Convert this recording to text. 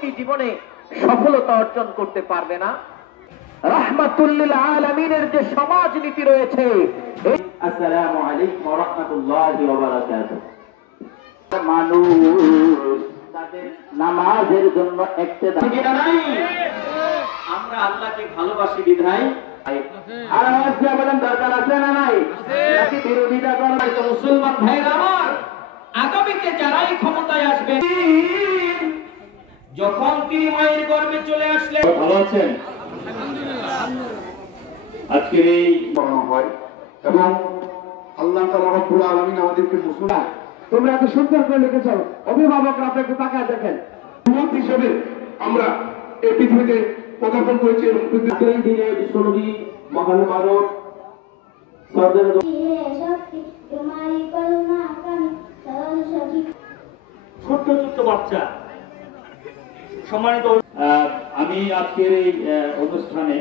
ব্যক্তি জীবনে সফলতা অর্জন করতে পারবে না। রাহমাতুল লিল আলামিনের যে সমাজনীতি রয়েছে। আসসালামু আলাইকুম ওয়া রাহমাতুল্লাহি ওয়া বারাকাতুহু। মানুষ তাদের নামাজের জন্য একটা নাই, আমরা আল্লাহকে ভালোবাসি বিধায় আর আজকে আমাদের দরকার আছে না নাই, নাকি বিরোধিতা করা? তো মুসলমান ভাইরা আমার, আগামীতে যারাই ক্ষমতায় আসবে, যখন তিনি মায়ের গর্ভে চলে আসলেন, ভালো আছেন? আজকে এই হয় এবং আল্লাহ তাআলা রব্বুল আলামিন আমাদেরকে মুসলমান, তোমরা এত সুন্দর করে লিখেছ, অভিভাবকরা আপনাকে তাকায় দেখেন। উম্মত হিসেবে আমরা এই পৃথিবীতে পদার্পণ করেছি এবং এই দিনে বিশ্বনবী মহান মানব ছোট্ট ছোট্ট বাচ্চা সম্মানিত। আমি আজকের এই অনুষ্ঠানে